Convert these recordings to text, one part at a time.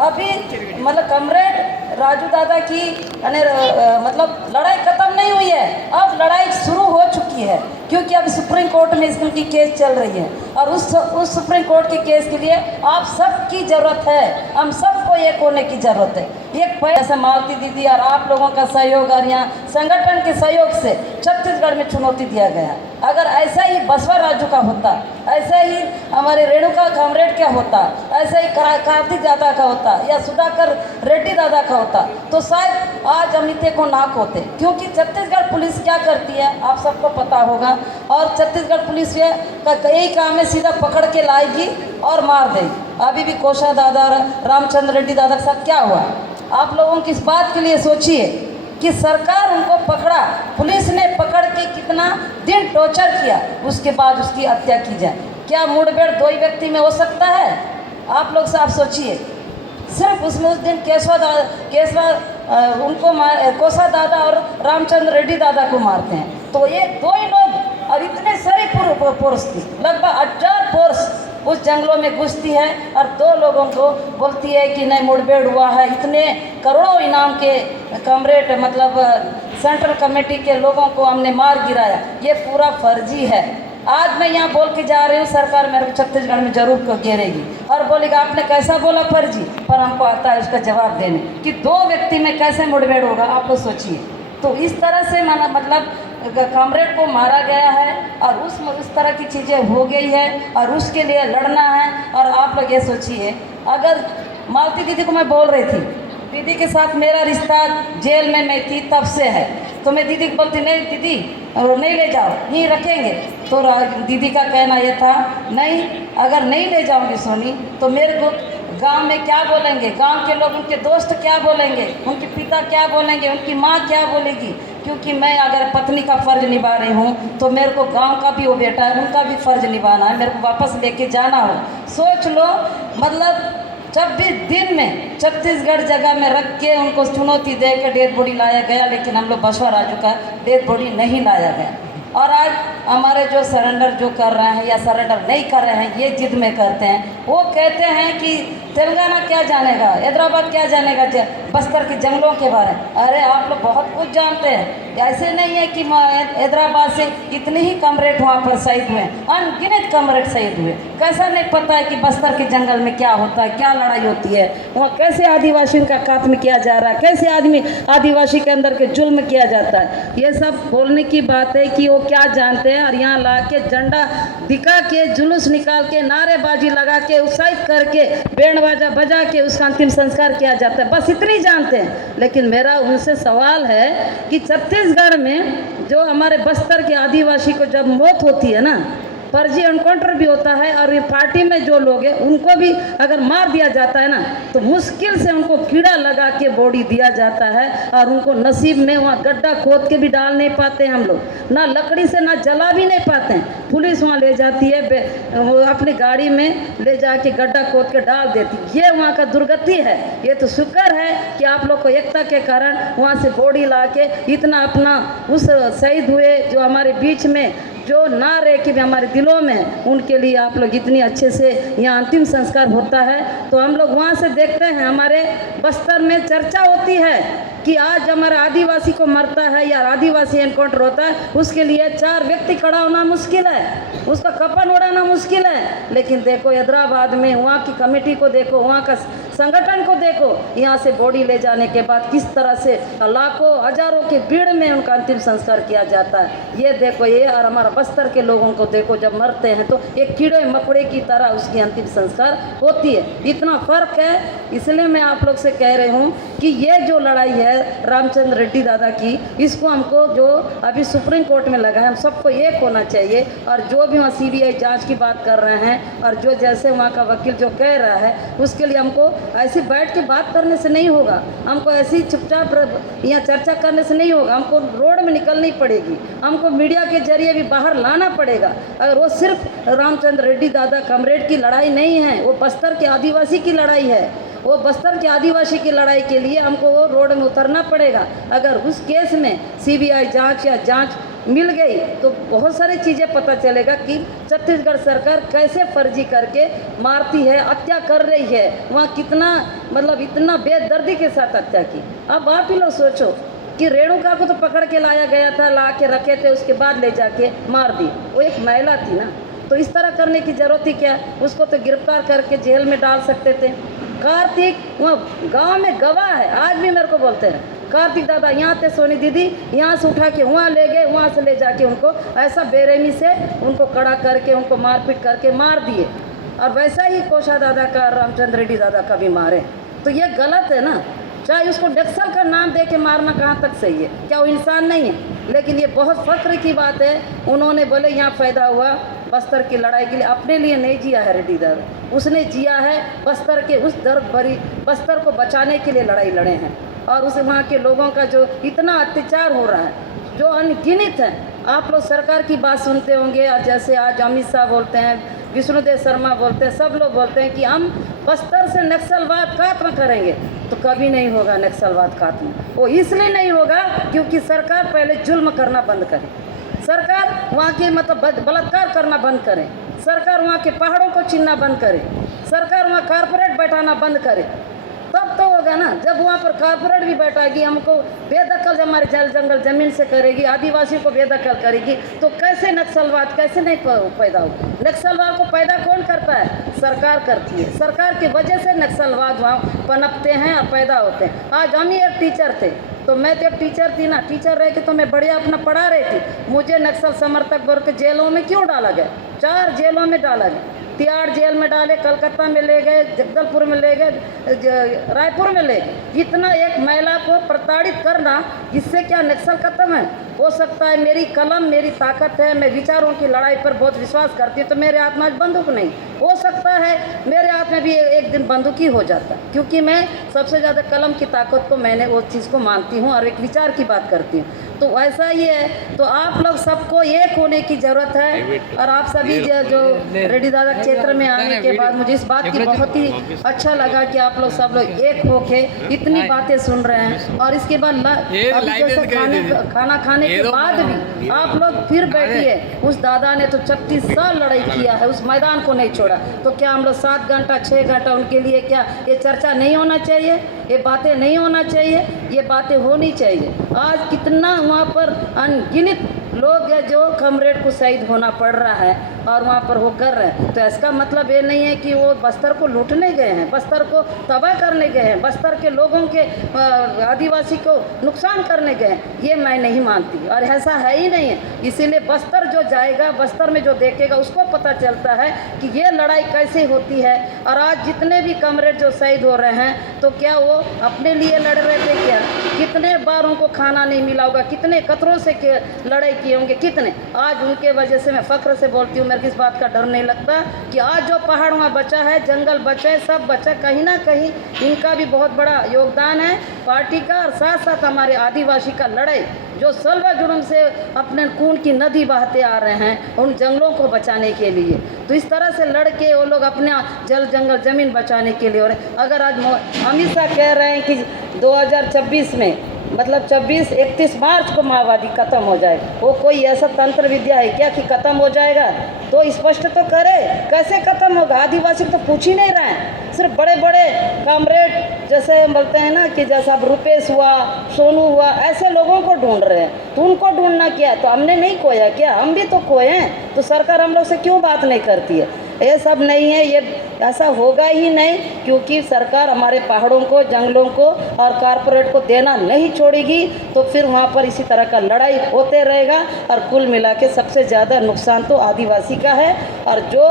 अभी मतलब कमरेड राजू दादा की मतलब लड़ाई खत्म नहीं हुई है, अब लड़ाई शुरू हो चुकी है, क्योंकि अब सुप्रीम कोर्ट में इसकी केस चल रही है और उस सुप्रीम कोर्ट के केस के लिए आप सबकी ज़रूरत है, हम सबको एक होने की ज़रूरत है। एक पैसा मालती दीदी और आप लोगों का सहयोग और यहाँ संगठन के सहयोग से छत्तीसगढ़ में चुनौती दिया गया। अगर ऐसा ही बसवा राजू का होता, ऐसा ही हमारे रेणुका कमरेड क्या होता, ऐसा ही कार्तिक दादा का होता या सुधाकर रेड्डी दादा का होता, तो शायद आज अमिते को नाक होते। क्योंकि छत्तीसगढ़ पुलिस क्या करती है आप सबको पता होगा, और छत्तीसगढ़ पुलिस का यही काम है, सीधा पकड़ के लाएगी और मार देगी। अभी भी कोशा दादा और रामचंद्र रेड्डी दादा के साथ क्या हुआ, आप लोगों की इस बात के लिए सोचिए कि सरकार उनको पकड़ा, पुलिस ने पकड़ के कितना दिन टॉर्चर किया, उसके बाद उसकी हत्या की जाए। क्या मुठभेड़ दो ही व्यक्ति में हो सकता है? आप लोग साफ सोचिए। सिर्फ उसमें उस दिन उनको कोसा दादा और रामचंद्र रेड्डी दादा को मारते हैं, तो ये दो ही लोग और इतने सारे फोर्स थी, लगभग 1000 फोर्स उस जंगलों में घुसती है और दो लोगों को बोलती है कि नहीं मुठभेड़ हुआ है। इतने करोड़ों इनाम के कमरेड मतलब सेंट्रल कमेटी के लोगों को हमने मार गिराया, ये पूरा फर्जी है। आज मैं यहाँ बोल के जा रही हूँ, सरकार मेरे को छत्तीसगढ़ में जरूर को घेरेगी और बोलेगा आपने कैसा बोला फर्जी, पर हमको आता है उसका जवाब देने कि दो व्यक्ति में कैसे मुठभेड़ होगा, आप लोग सोचिए। तो इस तरह से मतलब कमरेड को मारा गया है और उस तरह की चीज़ें हो गई है और उसके लिए लड़ना है। और आप लोग ये सोचिए, अगर मालती दीदी को मैं बोल रही थी, दीदी के साथ मेरा रिश्ता जेल में मैं थी तब से है, तो मैं दीदी को बोलती नहीं दीदी नहीं ले जाओ, नहीं रखेंगे, तो दीदी का कहना ये था नहीं अगर नहीं ले जाऊंगी सोनी तो मेरे को गांव में क्या बोलेंगे, गांव के लोग उनके दोस्त क्या बोलेंगे, उनके पिता क्या बोलेंगे, उनकी माँ क्या बोलेगी, क्योंकि मैं अगर पत्नी का फ़र्ज निभा रही हूँ तो मेरे को गांव का भी वो बेटा है उनका भी फ़र्ज निभाना है, मेरे को वापस लेके जाना हो। सोच लो, मतलब 26 दिन में छत्तीसगढ़ जगह में रख के उनको चुनौती दे के डेड बॉडी लाया गया, लेकिन हम लोग बसवा राजू का डेड बॉडी नहीं लाया गया। और आज हमारे जो सरेंडर जो कर रहे हैं या सरेंडर नहीं कर रहे हैं, ये जिद में करते हैं, वो कहते हैं कि तेलंगाना क्या जानेगा, हैदराबाद क्या जानेगा बस्तर के जंगलों के बारे में। अरे आप लोग बहुत कुछ जानते हैं, ऐसे नहीं है कि हैदराबाद से इतने ही कमरेड वहाँ पर शहीद हुए, अनगिनत कमरेड शहीद हुए। कैसा नहीं पता है कि बस्तर के जंगल में क्या होता है, क्या लड़ाई होती है, वहाँ कैसे आदिवासियों का खात्मा किया जा रहा है, कैसे आदिवासी के अंदर के जुल्म किया जाता है। ये सब बोलने की बात है कि वो क्या जानते हैं, और यहाँ ला के झंडा दिखा के जुलूस निकाल के नारेबाजी लगा के उत्साहित करके बैंड बाजा बजा के उसका अंतिम संस्कार किया जाता है, बस इतनी जानते हैं। लेकिन मेरा उनसे सवाल है कि छत्तीसगढ़ में जो हमारे बस्तर के आदिवासी को जब मौत होती है ना, फर्जी एनकाउंटर भी होता है, और ये पार्टी में जो लोग हैं उनको भी अगर मार दिया जाता है ना, तो मुश्किल से उनको कीड़ा लगा के बॉडी दिया जाता है, और उनको नसीब में वहाँ गड्ढा खोद के भी डाल नहीं पाते हम लोग, ना लकड़ी से ना जला भी नहीं पाते हैं। पुलिस वहाँ ले जाती है, वो अपनी गाड़ी में ले जाके गड्ढा खोद के डाल देती। ये वहाँ का दुर्गति है। ये तो शुक्र है कि आप लोग को एकता के कारण वहाँ से बॉडी ला के इतना अपना उस शहीद हुए जो हमारे बीच में जो ना रहे कि हमारे दिलों में, उनके लिए आप लोग इतनी अच्छे से यहाँ अंतिम संस्कार होता है। तो हम लोग वहाँ से देखते हैं, हमारे बस्तर में चर्चा होती है कि आज हमारा आदिवासी को मरता है या आदिवासी एनकाउंटर होता है, उसके लिए 4 व्यक्ति खड़ा होना मुश्किल है, उसका कफन उड़ाना मुश्किल है। लेकिन देखो हैदराबाद में वहाँ की कमेटी को देखो, वहाँ का संगठन को देखो, यहाँ से बॉडी ले जाने के बाद किस तरह से लाखों हजारों के भीड़ में उनका अंतिम संस्कार किया जाता है। ये देखो, ये और हमारा बस्तर के लोगों को देखो, जब मरते हैं तो एक कीड़े मकोड़े की तरह उसकी अंतिम संस्कार होती है। इतना फर्क है। इसलिए मैं आप लोग से कह रही हूँ कि ये जो लड़ाई है रामचंद्र रेड्डी दादा की, इसको हमको जो अभी सुप्रीम कोर्ट में लगा है, हम सबको एक होना चाहिए। और जो भी वहाँ CBI जांच की बात कर रहे हैं, और जो जैसे वहाँ का वकील जो कह रहा है, उसके लिए हमको ऐसी बैठ के बात करने से नहीं होगा, हमको ऐसी चुपचाप यहाँ चर्चा करने से नहीं होगा, हमको रोड में निकलनी पड़ेगी, हमको मीडिया के जरिए भी बाहर लाना पड़ेगा। अगर वो सिर्फ रामचंद्र रेड्डी दादा कमरेड की लड़ाई नहीं है, वो बस्तर के आदिवासी की लड़ाई है, वो बस्तर के आदिवासी की लड़ाई के लिए हमको वो रोड में उतरना पड़ेगा। अगर उस केस में CBI जांच या जांच मिल गई तो बहुत सारी चीज़ें पता चलेगा कि छत्तीसगढ़ सरकार कैसे फर्जी करके मारती है, हत्या कर रही है। वहाँ कितना मतलब इतना बेदर्दी के साथ हत्या की। अब आप ही लोग सोचो कि रेणुका को तो पकड़ के लाया गया था, ला के रखे थे, उसके बाद ले जाके मार दी। वो एक महिला थी ना, तो इस तरह करने की ज़रूरत थी क्या? उसको तो गिरफ्तार करके जेल में डाल सकते थे। कार्तिक वहाँ गांव में गवाह है, आज भी मेरे को बोलते हैं कार्तिक दादा यहाँ थे, सोनी दीदी यहाँ से उठा के वहाँ ले गए, वहाँ से ले जाके उनको ऐसा बेरहमी से उनको कड़ा करके उनको मारपीट करके मार दिए। और वैसा ही कोशा दादा का, रामचंद्र रेड्डी दादा का भी मारे। तो ये गलत है ना। चाहे उसको नक्सल का नाम दे के मारना कहाँ तक सही है? क्या वो इंसान नहीं है? लेकिन ये बहुत फक्र की बात है। उन्होंने बोले यहाँ फ़ायदा हुआ बस्तर की लड़ाई के लिए, अपने लिए नहीं जिया है रेड्डी दादा, उसने जिया है बस्तर के उस दर्द भरी बस्तर को बचाने के लिए लड़ाई लड़े हैं। और उस वहाँ के लोगों का जो इतना अत्याचार हो रहा है, जो अनगिनत है। आप लोग सरकार की बात सुनते होंगे, और जैसे आज अमित शाह बोलते हैं, विष्णुदेव शर्मा बोलते हैं, सब लोग बोलते हैं कि हम बस्तर से नक्सलवाद खात्मा करेंगे। तो कभी नहीं होगा नक्सलवाद खात्मा। वो इसलिए नहीं होगा क्योंकि सरकार पहले जुल्म करना बंद करे, सरकार वहाँ के मतलब बलात्कार करना बंद करे, सरकार वहाँ के पहाड़ों को छीनना बंद करे, सरकार वहाँ कारपोरेट बैठाना बंद करे। तब तो होगा ना। जब वहाँ पर कारपोरेट भी बैठाएगी, हमको बेदखल हमारे जल जंगल ज़मीन से करेगी, आदिवासी को बेदखल करेगी, तो कैसे नक्सलवाद कैसे नहीं पैदा होगा? नक्सलवाद को पैदा कौन करता है? सरकार करती है। सरकार की वजह से नक्सलवाद वहाँ पनपते हैं और पैदा होते हैं। आज हम ही एक टीचर थे, तो मैं तो एक टीचर थी ना, टीचर रह के तो मैं बढ़िया अपना पढ़ा रही थी। मुझे नक्सल समर्थक वर्ग के जेलों में क्यों डाला गया? 4 जेलों में डाला गया। तिहाड़ जेल में डाले, कलकत्ता में ले गए, जगदलपुर में ले गए, रायपुर में ले गए। इतना एक महिला को प्रताड़ित करना, इससे क्या नक्सल खत्म है? हो सकता है मेरी कलम मेरी ताकत है, मैं विचारों की लड़ाई पर बहुत विश्वास करती हूँ, तो मेरे हाथ में आज बंदूक नहीं। हो सकता है मेरे हाथ में भी एक दिन बंदूक ही हो जाता, क्योंकि मैं सबसे ज़्यादा कलम की ताकत को मैंने वो चीज़ को मानती हूँ और एक विचार की बात करती हूँ। तो ऐसा ही है। तो आप लोग सबको एक होने की ज़रूरत है। और आप सभी जो रेड्डी दादा क्षेत्र में आने के बाद मुझे इस बात की बहुत ही अच्छा लगा कि आप लोग सब लोग एक होके इतनी बातें सुन रहे हैं। और इसके बाद खाना खाने के बाद भी आप लोग फिर बैठिए। उस दादा ने तो 36 साल लड़ाई किया है, उस मैदान को नहीं छोड़ा। तो क्या हम लोग 7 घंटा 6 घंटा उनके लिए क्या ये चर्चा नहीं होना चाहिए? ये बातें नहीं होना चाहिए? ये बातें होनी चाहिए। आज कितना वहाँ पर अनगिनत लोग हैं जो कमरेड को शहीद होना पड़ रहा है और वहाँ पर वो कर रहे हैं। तो इसका मतलब ये नहीं है कि वो बस्तर को लूटने गए हैं, बस्तर को तबाह करने गए हैं, बस्तर के लोगों के आदिवासी को नुकसान करने गए हैं। ये मैं नहीं मानती और ऐसा है ही नहीं है। इसीलिए बस्तर जो जाएगा, बस्तर में जो देखेगा, उसको पता चलता है कि ये लड़ाई कैसे होती है। और आज जितने भी कमरेड जो शहीद हो रहे हैं, तो क्या वो अपने लिए लड़ रहे थे क्या? कितने बार उनको खाना नहीं मिला होगा, कितने खतरों से लड़ाई किए होंगे, कितने। आज उनके वजह से मैं फ़ख्र से बोलती हूँ, मेरे किस बात का डर नहीं लगता कि आज जो पहाड़ वहाँ बचा है, जंगल बचे, सब बचा, कहीं ना कहीं इनका भी बहुत बड़ा योगदान है पार्टी का। और साथ साथ हमारे आदिवासी का लड़ाई जो सलवा जुर्म से अपने खून की नदी बहते आ रहे हैं उन जंगलों को बचाने के लिए। तो इस तरह से लड़के वो लोग अपना जल जंगल ज़मीन बचाने के लिए। और अगर आज अमित शाह कह रहे हैं कि 2026 में मतलब 31 मार्च को माओवादी खत्म हो जाए, वो कोई ऐसा तंत्र विद्या है क्या कि खत्म हो जाएगा? तो स्पष्ट तो करे, कैसे खत्म होगा? आदिवासी तो पूछ ही नहीं रहे हैं। सिर्फ बड़े बड़े कॉमरेड जैसे हम बोलते हैं ना कि जैसा अब रुपेश हुआ, सोनू हुआ, ऐसे लोगों को ढूंढ रहे हैं। तो उनको ढूंढना क्या? तो हमने नहीं खोया क्या? हम भी तो खोए हैं। तो सरकार हम लोग से क्यों बात नहीं करती है? ये सब नहीं है, ये ऐसा होगा ही नहीं, क्योंकि सरकार हमारे पहाड़ों को, जंगलों को और कारपोरेट को देना नहीं छोड़ेगी। तो फिर वहाँ पर इसी तरह का लड़ाई होते रहेगा और कुल मिला के सबसे ज़्यादा नुकसान तो आदिवासी का है। और जो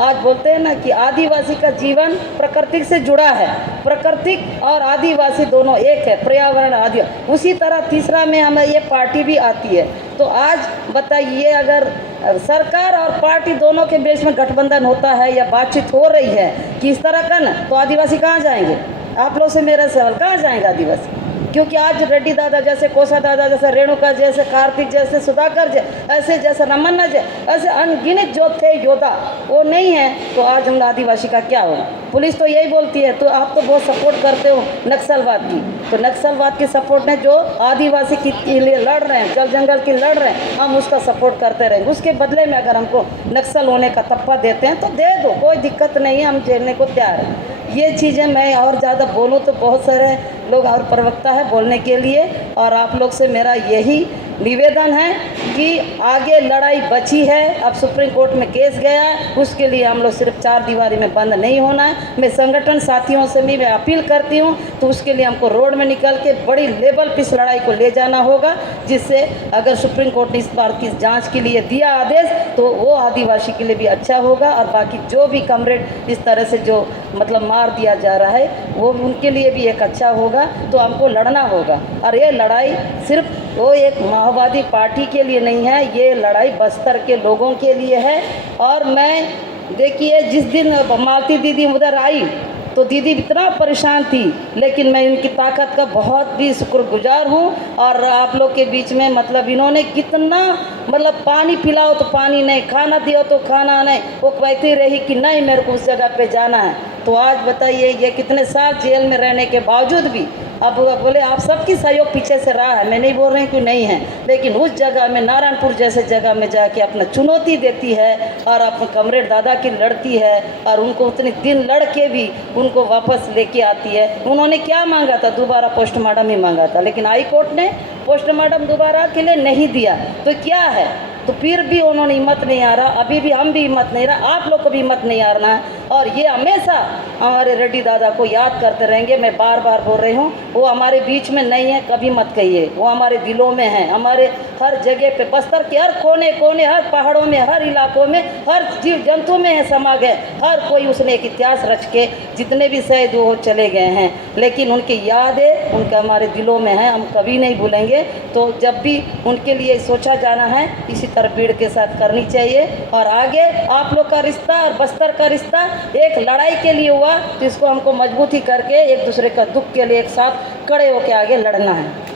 आज बोलते हैं ना कि आदिवासी का जीवन प्रकृति से जुड़ा है, प्रकृति और आदिवासी दोनों एक है, पर्यावरण आदि। उसी तरह तीसरा में हमें ये पार्टी भी आती है। तो आज बताइए, अगर सरकार और पार्टी दोनों के बीच में गठबंधन होता है या बातचीत हो रही है कि इस तरह का ना, तो आदिवासी कहाँ जाएंगे? आप लोग से मेरा सवाल, कहाँ जाएंगे आदिवासी? क्योंकि आज रेड्डी दादा जैसे, कोसा दादा जैसे, रेणुका जैसे, कार्तिक जैसे, सुधाकर ऐसे जैसे, रमन्ना ऐसे अनगिनत जो थे योद्धा वो नहीं है, तो आज हम आदिवासी का क्या होगा। पुलिस तो यही बोलती है, तो आप तो बहुत सपोर्ट करते हो नक्सलवाद की, तो नक्सलवाद की सपोर्ट में जो आदिवासी के लिए लड़ रहे हैं, जल जंगल की लड़ रहे हैं, हम उसका सपोर्ट करते रहेंगे। उसके बदले में अगर हमको नक्सल होने का तप्पा देते हैं तो दे दो, कोई दिक्कत नहीं है, हम झेलने को तैयार हैं। ये चीज़ें मैं और ज़्यादा बोलूँ तो बहुत सारे लोग और प्रवक्ता है बोलने के लिए, और आप लोग से मेरा यही निवेदन है कि आगे लड़ाई बची है। अब सुप्रीम कोर्ट में केस गया है, उसके लिए हम लोग सिर्फ चार दीवारी में बंद नहीं होना है। मैं संगठन साथियों से भी मैं अपील करती हूँ, तो उसके लिए हमको रोड में निकल के बड़ी लेवल पे इस लड़ाई को ले जाना होगा, जिससे अगर सुप्रीम कोर्ट ने इस बार की जांच के लिए दिया आदेश तो वो आदिवासी के लिए भी अच्छा होगा, और बाकी जो भी कमरेड इस तरह से जो मतलब मार दिया जा रहा है वो उनके लिए भी एक अच्छा होगा। तो हमको लड़ना होगा, और ये लड़ाई सिर्फ वो एक माओवादी पार्टी के लिए नहीं है, ये लड़ाई बस्तर के लोगों के लिए है। और मैं देखिए जिस दिन मालती दीदी उधर आई तो दीदी इतना परेशान थी, लेकिन मैं इनकी ताकत का बहुत भी शुक्रगुजार हूँ। और आप लोग के बीच में मतलब इन्होंने कितना मतलब पानी पिलाओ तो पानी नहीं, खाना दियो तो खाना नहीं, वो कहती रही कि नहीं मेरे को उस जगह पे जाना है। तो आज बताइए ये कितने साल जेल में रहने के बावजूद भी अब बोले आप सबकी सहयोग पीछे से रहा है, मैं नहीं बोल रही कि नहीं है, लेकिन उस जगह में नारायणपुर जैसे जगह में जाके अपना चुनौती देती है और अपने कमरेड दादा की लड़ती है, और उनको उतने दिन लड़ के भी उनको वापस लेके आती है। उन्होंने क्या मांगा था, दोबारा पोस्टमार्टम ही मांगा था, लेकिन हाई कोर्ट ने पोस्टमार्टम दोबारा के लिए नहीं दिया। तो क्या है, तो फिर भी उन्होंने हिम्मत नहीं आ रहा, अभी भी हम भी हिम्मत नहीं रहा, आप लोग को भी हिम्मत नहीं आ रहा है। और ये हमेशा हमारे रेड्डी दादा को याद करते रहेंगे। मैं बार बार बोल रही हूँ, वो हमारे बीच में नहीं है, कभी मत कहिए, वो हमारे दिलों में है, हमारे हर जगह पे, बस्तर के हर कोने कोने, हर पहाड़ों में, हर इलाकों में, हर जीव जंतु में है समा गए। हर कोई उसने एक इतिहास रच के जितने भी शहीद वो चले गए हैं, लेकिन उनकी यादें उनके हमारे दिलों में है, हम कभी नहीं भूलेंगे। तो जब भी उनके लिए सोचा जाना है इसी तरह भीड़ के साथ करनी चाहिए। और आगे आप लोग का रिश्ता और बस्तर का रिश्ता एक लड़ाई के लिए हुआ, तो इसको हमको मजबूती करके एक दूसरे का दुख के लिए एक साथ खड़े होकर आगे लड़ना है।